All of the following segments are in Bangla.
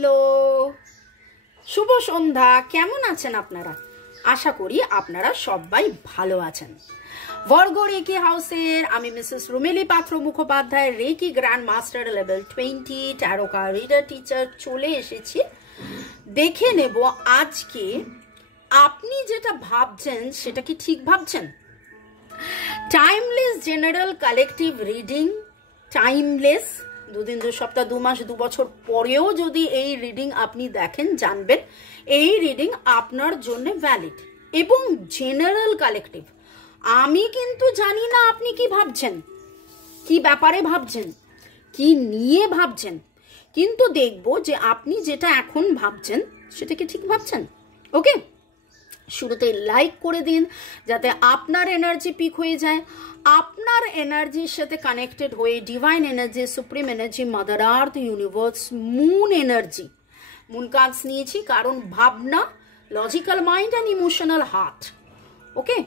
হ্যালো, শুভ সন্ধ্যা। কেমন আছেন আপনারা? আশা করি আপনারা সবাই ভালো আছেন। বর্গ রেকি হাউসের আমি Mrs Rumeli Patra Mukhopadhyay, reiki grand master level 20 tarot card reader teacher চলে এসেছি। দেখে নেব আজকে আপনি যেটা ভাবছেন সেটা কি ঠিক ভাবছেন। Timeless general collective reading, timeless, দুদিন, দু সপ্তাহ, 2 মাস, 2 বছর পরেও যদি এই রিডিং আপনি দেখেন, জানবেন এই রিডিং আপনার জন্য ভ্যালিড এবং জেনারেল কালেকটিভ। আমি কিন্তু জানি না আপনি কি ভাবছেন, কি ব্যাপারে ভাবছেন, কি নিয়ে ভাবছেন, কিন্তু দেখব যে আপনি যেটা এখন ভাবছেন সেটা কি ঠিক ভাবছেন। ওকে, শুরুতে লাইক করে দিন যাতে আপনার এনার্জি পিক হয়ে যায়। আপনার এনার্জির সাথে কানেক্টেড হয়ে divine energy, supreme energy, mother earth, universe, moon energy, moon cards নিয়েছি কারণ ভাবনা, logical mind and emotional heart, okay,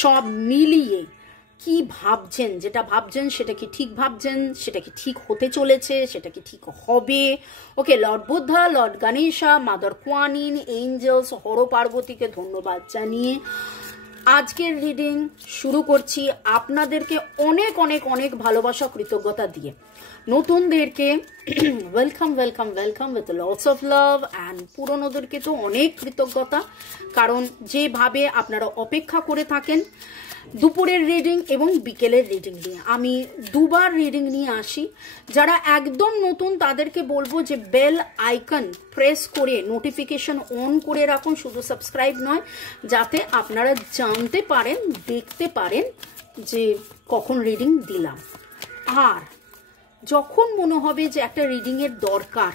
সব মিলিয়ে কি ভাবছেন, যেটা ভাবছেন সেটা কি ঠিক ভাবছেন, সেটা কি ঠিক হতে চলেছে, সেটা কি ঠিক হবে। Okay, lord Buddha, lord Ganesha, mother Kuan Yin, angels, Har পার্বতীকে ধন্যবাদ জানিয়ে আজকের রিডিং শুরু করছি। আপনাদেরকে অনেক অনেক অনেক ভালোবাসা, কৃতজ্ঞতা দিয়ে নতুনদেরকে welcome welcome welcome with lots of love, and পুরনোদেরকে তো অনেক কৃতজ্ঞতা, কারণ যেভাবে আপনারা অপেক্ষা করে থাকেন দুপুরের রিডিং এবং বিকেলের রিডিং নিয়ে। আমি দুবার রিডিং নিয়ে আসি। যারা একদম নতুন তাদেরকে বলবো যে বেল আইকন প্রেস করে নোটিফিকেশন অন করে রাখুন, শুধু সাবস্ক্রাইব নয়, যাতে আপনারা জানতে পারেন, দেখতে পারেন যে কখন রিডিং দিলাম। আর যখন মনে হবে যে একটা রিডিংয়ের দরকার,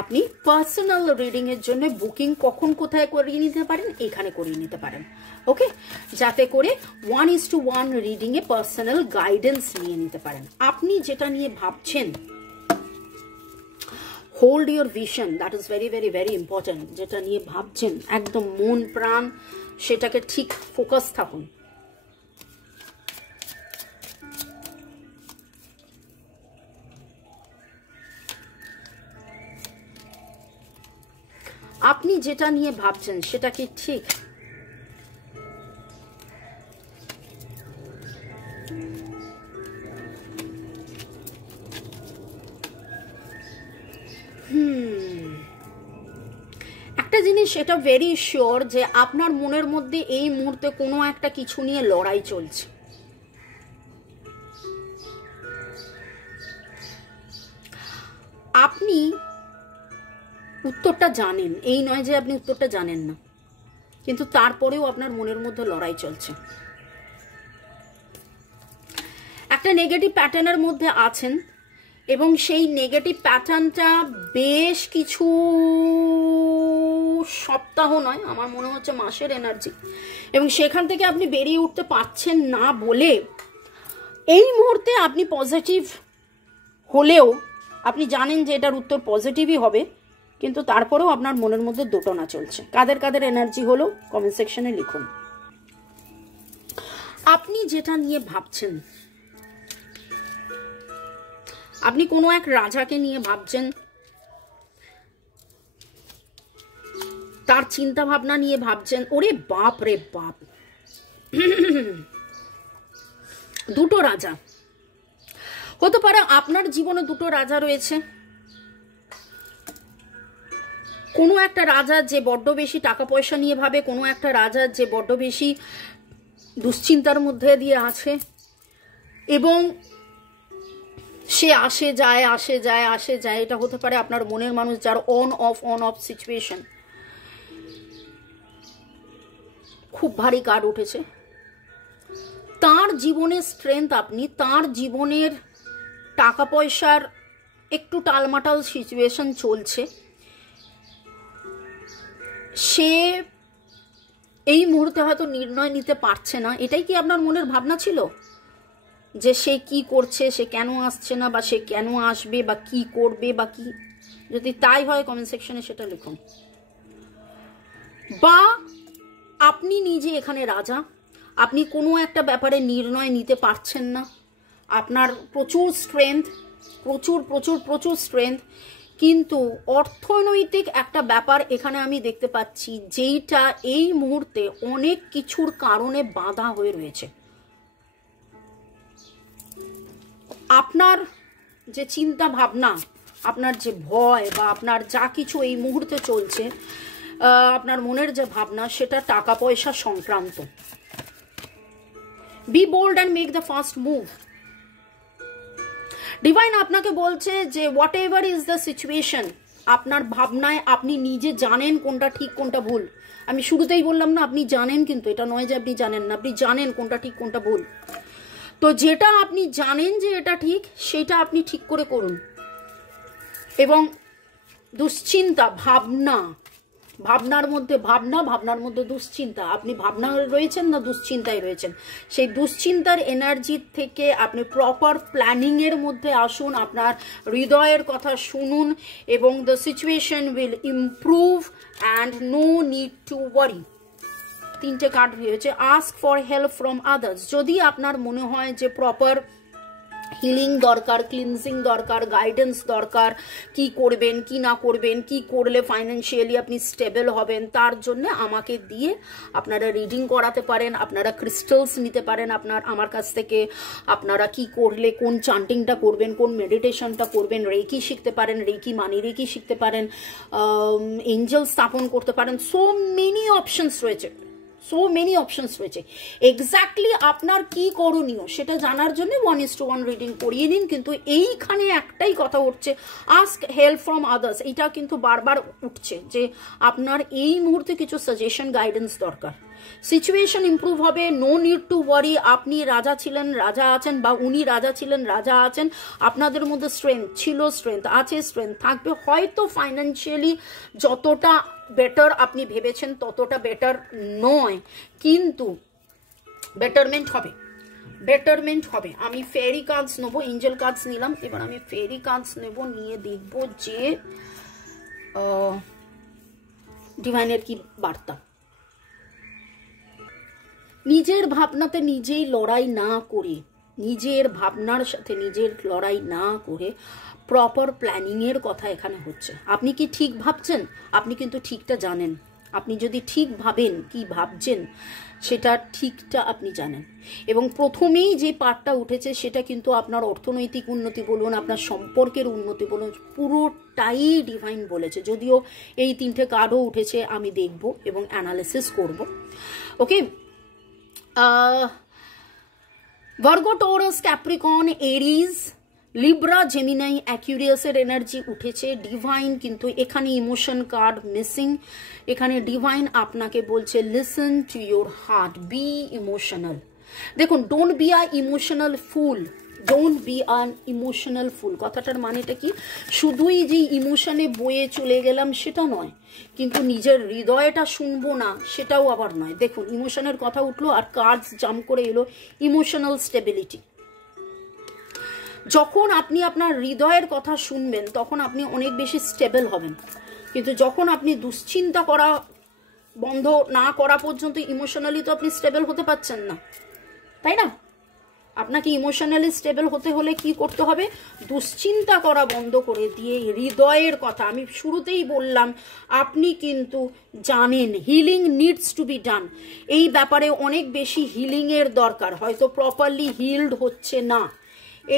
আপনি পার্সোনাল রিডিংয়ের জন্য বুকিং কখন কোথায় করিয়ে নিতে পারেন, এখানে করিয়ে নিতে পারেন। ওকে, যাতে করে 1:1 রিডিংয়ে পার্সোনাল গাইডেন্স নিয়ে নিতে পারেন। আপনি যেটা নিয়ে ভাবছেন, hold your vision, that is very very very important. যেটা নিয়ে ভাবছেন একদম মন প্রাণ সেটাকে ঠিক ফোকাস থাকুন। আপনি যেটা নিয়ে ভাবছেন সেটা কি ঠিক? একটা জিনিস এটা ভেরি শিওর যে আপনার মনের মধ্যে এই মুহূর্তে কোনো একটা কিছু নিয়ে লড়াই চলছে। আপনি উত্তরটা জানেন, এই নয় যে আপনি উত্তরটা জানেন না, কিন্তু তারপরেও আপনার মনের মধ্যে লড়াই চলছে। একটা নেগেটিভ প্যাটার্নের মধ্যে আছেন এবং সেই নেগেটিভ প্যাটার্নটা বেশ কিছু সপ্তাহ নয়, আমার মনে হচ্ছে মাসের এনার্জি, এবং সেখান থেকে আপনি বেরিয়ে উঠতে পারছেন না বলে এই মুহূর্তে আপনি পজিটিভ হলেও আপনি জানেন যে এটার উত্তর পজিটিভই হবে, কিন্তু তারপরেও আপনার মনের মধ্যে দোটানা চলছে। কাদের কাদের এনার্জি হলো কমেন্ট সেকশনে লিখুন। আপনি যেটা নিয়ে ভাবছেন, আপনি কোনো এক রাজাকে নিয়ে ভাবছেন, তার চিন্তা ভাবনা নিয়ে ভাবছেন। ওরে বাপ রে বাপ, দুটো রাজা হতে পারে আপনার জীবনে, দুটো রাজা রয়েছে। কোনো একটা রাজা যে বড্ড বেশি টাকা পয়সা নিয়ে ভাবে, কোনো একটা রাজা যে বড্ড বেশি দুশ্চিন্তার মধ্যে দিয়ে আছে, এবং সে আসে যায় আসে যায় আসে যায়। এটা হতে পারে আপনার মনের মানুষ, যার অন অফ সিচুয়েশন। খুব ভারী কার্ড উঠেছে। তার জীবনের স্ট্রেংথ আপনি, তার জীবনের টাকা পয়সার একটু টালমাটাল সিচুয়েশন চলছে, সে এই মুহূর্তে হয়তো নির্ণয় নিতে পারছে না। এটাই কি আপনার মনের ভাবনা ছিল, যে সে কি করছে, সে কেন আসছে না, বা সে কেন আসবে, বা কি করবে, বা কি? যদি তাই হয় কমেন্ট সেকশনে সেটা লিখুন। বা আপনি নিজে এখানে রাজা, আপনি কোনো একটা ব্যাপারে নির্ণয় নিতে পারছেন না, আপনার প্রচুর স্ট্রেংথ, প্রচুর প্রচুর প্রচুর স্ট্রেংথ, কিন্তু অর্থনৈতিক একটা ব্যাপার এখানে আমি দেখতে পাচ্ছি, যেইটা এই মুহূর্তে অনেক কিছুর কারণে বাধা হয়ে রয়েছে। আপনার যে চিন্তা ভাবনা, আপনার যে ভয় বা আপনার যা কিছু এই মুহূর্তে চলছে, আপনার মনের যে ভাবনা, সেটা টাকা পয়সা সংক্রান্ত। Be bold and make the first move. Divine আপনাকে বলছে যে whatever is the situation, আপনার ভাবনায় আপনি নিজে জানেন কোনটা ঠিক কোনটা ভুল। আমি শুরুতেই বললাম না, আপনি জানেন, কিন্তু এটা নয় যে আপনি জানেন না, আপনি জানেন কোনটা ঠিক কোনটা ভুল। তো যেটা আপনি জানেন যে এটা ঠিক, সেটা আপনি ঠিক করে করুন। এবং দুশ্চিন্তা, ভাবনার মধ্যে দুশ্চিন্তা, আপনি ভাবনা রয়েছেন না দুশ্চিন্তায় রয়েছেন, সেই দুশ্চিন্তার এনার্জি থেকে আপনি প্রপার প্ল্যানিং এর মধ্যে আসুন, আপনার হৃদয়ের কথা শুনুন, এবং the situation will improve and no need to worry. 3টে কার্ড হয়েছে। Ask for help from others. যদি আপনার মনে হয় যে প্রপার হিলিং দরকার, ক্লিনজিং দরকার, গাইডেন্স দরকার, কি করবেন কি না করবেন, কি করলে ফাইন্যান্সিয়ালি আপনি স্টেবল হবেন, তার জন্য আমাকে দিয়ে আপনারা রিডিং করাতে পারেন, আপনারা ক্রিস্টালস নিতে পারেন আমার কাছ থেকে। আপনারা কি করলে, কোন চান্টিংটা করবেন, কোন মেডিটেশনটা করবেন, রেকি শিখতে পারেন, রেকি মানি রেকি শিখতে পারেন, এঞ্জেল স্থাপন করতে পারেন। সো মেনি অপশনস রয়েছে, এক্স্যাক্টলি আপনার কি করণীয় সেটা জানার জন্য 1:1 রিডিং করিয়ে নিন। কিন্তু এইখানে একটাই কথা উঠছে, আস্ক হেল্প ফ্রম আদার্স। এটা কিন্তু বারবার উঠছে যে আপনার এই মুহূর্তে কিছু সাজেশন, গাইডেন্স দরকার। সিচুয়েশন ইমপ্রুভ হবে, নো নিড টু ওয়ারি। আপনি রাজা ছিলেন, রাজা আছেন, বা উনি রাজা ছিলেন, রাজা আছেন। আপনাদের মধ্যে স্ট্রেংথ ছিল, স্ট্রেংথ আছে, স্ট্রেংথ থাকবে। হয়তো ফাইন্যান্সিয়ালি যতটা বেটার আপনি ভেবেছেন ততটা বেটার নয়, কিন্তু বেটারমেন্ট হবে। আমি ফেরি কার্ডস নেবো, এঞ্জেল কার্ডস নিলাম, এবার আমি ফেরি কার্ডস নেব, নিয়ে দেখবো যে ডিভাইনের কি বার্তা। নিজের ভাবনাতে নিজেই লড়াই না করে, নিজের ভাবনার সাথে নিজের লড়াই না করে প্রপার প্ল্যানিংয়ের কথা এখানে হচ্ছে। আপনি কি ঠিক ভাবছেন? আপনি কিন্তু ঠিকটা জানেন। আপনি যদি ঠিক ভাবেন, কি ভাবছেন সেটা ঠিকটা আপনি জানেন। এবং প্রথমেই যে পার্টটা উঠেছে সেটা কিন্তু আপনার অর্থনৈতিক উন্নতি বলুন, আপনার সম্পর্কের উন্নতি বলুন, পুরোটাই ডিভাইন বলেছে। যদিও এই 3টে কার্ডও উঠেছে, আমি দেখব এবং অ্যানালিসিস করব। Okay, Virgo, Taurus, Capricorn, Aries, Libra, Gemini, অ্যাকুরিয়াসের এনার্জি উঠেছে। ডিভাইন কিন্তু এখানে ইমোশন কার্ড মিসিং। এখানে ডিভাইন আপনাকে বলছে listen to your heart, be emotional. দেখুন, don't be a emotional fool, don't be an emotional fool. কথাটার মানেটা কি? শুধুই যে ইমোশনে বয়ে চলে গেলাম সেটা নয়, কিন্তু নিজের হৃদয়টা শুনবো না সেটাও আবার নয়। দেখুন, ইমোশনের কথা উঠলো আর কার্ডস জাম্প করে এলো ইমোশনাল স্টেবিলিটি। যখন আপনি আপনার হৃদয়ের কথা শুনবেন তখন আপনি অনেক বেশি স্টেবল হবেন। কিন্তু যখন আপনি দুশ্চিন্তা করা বন্ধ না করা পর্যন্ত ইমোশনালি তো আপনি স্টেবল হতে পারছেন না, তাই না? আপনাকে ইমোশনালি স্টেবল হতে হলে কি করতে হবে? দুশ্চিন্তা করা বন্ধ করে দিয়ে হৃদয়ের কথা, আমি শুরুতেই বললাম, আপনি কিন্তু জানেন healing needs to be done. এই ব্যাপারে অনেক বেশি হিলিংয়ের দরকার, হয়তো প্রপারলি হিলড হচ্ছে না।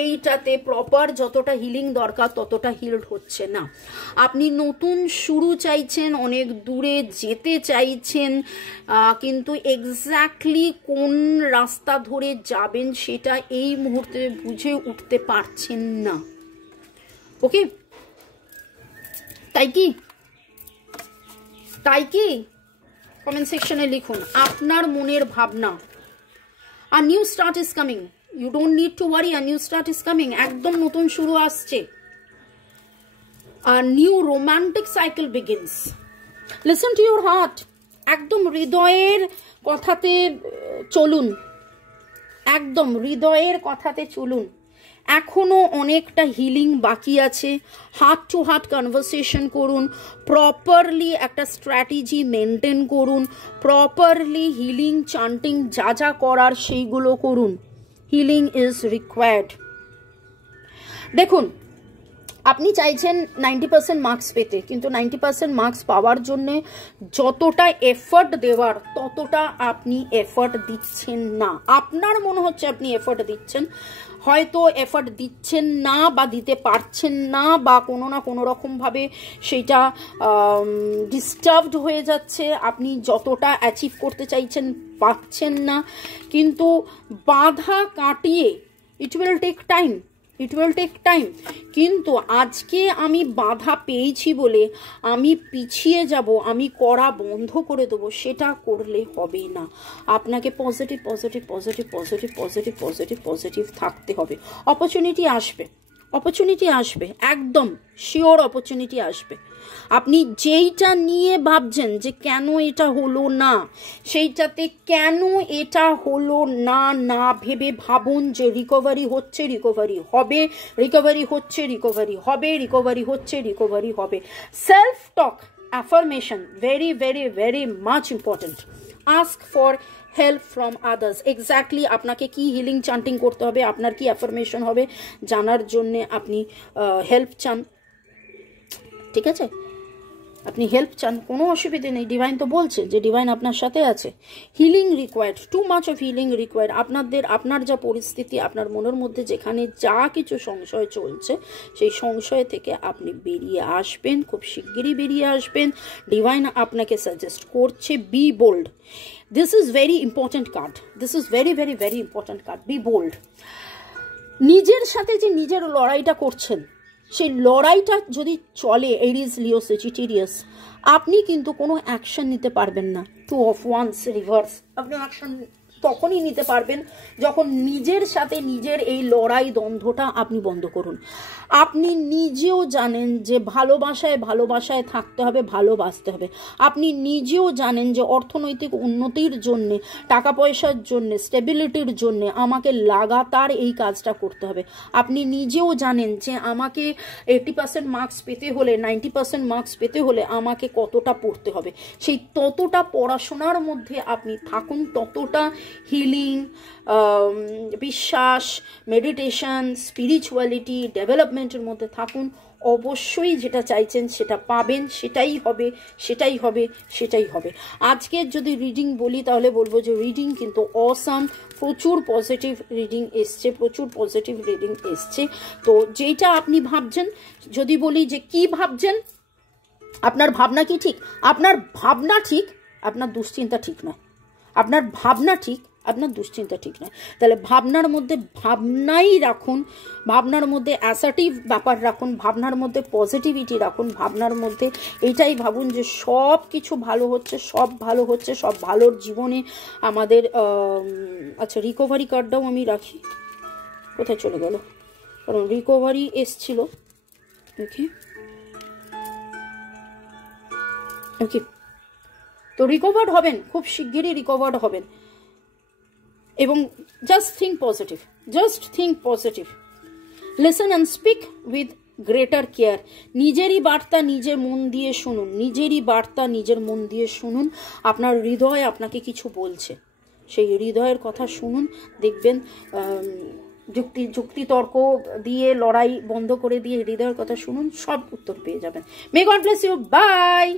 এইটাতে প্রপার যতটা হিলিং দরকার ততটা হিলড হচ্ছে না। আপনি নতুন শুরু চাইছেন, অনেক দূরে যেতে চাইছেন, কিন্তু এক্স্যাক্টলি কোন রাস্তা ধরে যাবেন সেটা এই মুহূর্তে বুঝে উঠতে পারছেন না। ওকে, তাই কি কমেন্ট সেকশনে লিখুন আপনার মনের ভাবনা। আর new start is coming, you don't need to worry, a new start is coming. একদম নতুন শুরু আসছে। A new romantic cycle begins. Listen to your heart. একদম হৃদয়ের কথাতে চলুন, একদম হৃদয়ের কথাতে চলুন। এখনো অনেকটা হিলিং বাকি আছে। হার্ট টু হার্ট কনভারসেশন করুন, প্রপারলি একটা স্ট্র্যাটেজি মেনটেন করুন, প্রপারলি হিলিং চান্টিং যা যা করার সেইগুলো করুন। Healing is required. দেখুন, আপনি চাইছেন 90% মার্কস পেতে, কিন্তু 90% মার্কস পাওয়ার জন্য যতটা এফর্ট দেওয়ার ততটা আপনি এফর্ট দিচ্ছেন না। আপনার মনে হচ্ছে আপনি এফর্ট দিচ্ছেন, হয়তো এফর্ট দিচ্ছেন না বা দিতে পারছেন না, বা কোনো না কোনো রকমভাবে সেইটা ডিস্টার্বড হয়ে যাচ্ছে, আপনি যতটা অ্যাচিভ করতে চাইছেন পাচ্ছেন না। কিন্তু বাধা কাটিয়ে it will take time, it will take time. কিন্তু আজকে আমি বাধা পেয়েছি বলে আমি পিছিয়ে যাব, আমি করা বন্ধ করে দেবো, সেটা করলে হবে না। আপনাকে positive positive positive positive positive positive positive থাকতে হবে। অপরচুনিটি আসবে, অপরচুনিটি আসবে, একদম শিওর অপরচুনিটি আসবে। আপনি যেইটা নিয়ে ভাবছেন যে কেন এটা হলো না, সেইটাতে কেন এটা হলো না না ভেবে ভাবুন যে রিকভারি হচ্ছে, রিকভারি হবে, রিকভারি হচ্ছে, রিকভারি হবে, রিকভারি হচ্ছে, রিকভারি হবে। Self talk, affirmation, very very very much important. Ask for help from others. Exactly আপনাকে কি হিলিং চান্টিং করতে হবে, আপনার কি অ্যাফার্মেশন হবে জানার জন্যে আপনি হেল্প চান, ঠিক আছে? আপনি হেল্প চান, কোনো অসুবিধে নেই। ডিভাইন তো বলছে যে ডিভাইন আপনার সাথে আছে। Healing required, too much of healing required. আপনার যা পরিস্থিতি, আপনার মনের মধ্যে যেখানে যা কিছু সংশয় চলছে, সেই সংশয় থেকে আপনি বেরিয়ে আসবেন, খুব শিগগিরই বেরিয়ে আসবেন। ডিভাইন আপনাকে সাজেস্ট করছে be bold. This is very important card, this is very very very important card. Be bold. নিজের সাথে যে নিজের লড়াইটা করছেন, সেই লড়াইটা যদি চলে, এরিস লিও সেজিটেরিয়াস, আপনি কিন্তু কোনো অ্যাকশন নিতে পারবেন না। Two of wands reverse. আপনি অ্যাকশন তখনই নিতে পারবেন যখন নিজের সাথে নিজের এই লড়াই দ্বন্দ্বটা আপনি বন্ধ করুন। আপনি নিজেও জানেন যে ভালোবাসায় ভালোবাসায় থাকতে হবে, ভালোবাসতে হবে। আপনি নিজেও জানেন যে অর্থনৈতিক উন্নতির জন্যে, টাকা পয়সার জন্যে, স্টেবিলিটির জন্যে আমাকে লাগাতার এই কাজটা করতে হবে। আপনি নিজেও জানেন যে আমাকে 80% মার্কস পেতে হলে, 90% মার্কস পেতে হলে আমাকে কতটা পড়তে হবে। সেই ততটা পড়াশোনার মধ্যে আপনি থাকুন, ততটা হিলিং, বিশ্বাস, মেডিটেশন, স্পিরিচুয়ালিটি, ডেভেলপমেন্টের মধ্যে থাকুন। অবশ্যই যেটা চাইছেন সেটা পাবেন, সেটাই হবে, সেটাই হবে, সেটাই হবে। আজকের যদি রিডিং বলি তাহলে বলবো যে রিডিং কিন্তু অসাম, প্রচুর পজিটিভ রিডিং এসছে, প্রচুর পজিটিভ রিডিং এসছে। তো যেটা আপনি ভাবছেন, যদি বলি যে কি ভাবছেন, আপনার ভাবনা কি ঠিক? আপনার ভাবনা ঠিক, আপনার দুশ্চিন্তা ঠিক নয়। আপনার ভাবনা ঠিক, আপনার দুশ্চিন্তা ঠিক নয়। তাহলে ভাবনার মধ্যে ভাবনাই রাখুন, ভাবনার মধ্যে অ্যাসার্টিভ ব্যাপার রাখুন, ভাবনার মধ্যে পজিটিভিটি রাখুন, ভাবনার মধ্যে এইটাই ভাবুন যে সব কিছু ভালো হচ্ছে, সব ভালো হচ্ছে, সব ভালোর জীবনে আমাদের। আচ্ছা, রিকভারি কার্ডটাও আমি রাখি, কোথায় চলে গেল? কারণ রিকভারি এসছিল। ওকে ওকে, তো রিকভার্ড হবেন, খুব শিগগিরই রিকভার্ড হবেন। এবং just think positive, just think positive, listen and speak with greater care. নিজেরই বার্তা নিজে মন দিয়ে শুনুন, নিজেরই বার্তা নিজের মন দিয়ে শুনুন। আপনার হৃদয় আপনাকে কিছু বলছে, সেই হৃদয়ের কথা শুনুন। দেখবেন যুক্তিতর্ক দিয়ে, লড়াই বন্ধ করে দিয়ে হৃদয়ের কথা শুনুন, সব উত্তর পেয়ে যাবেন। May God bless you, by.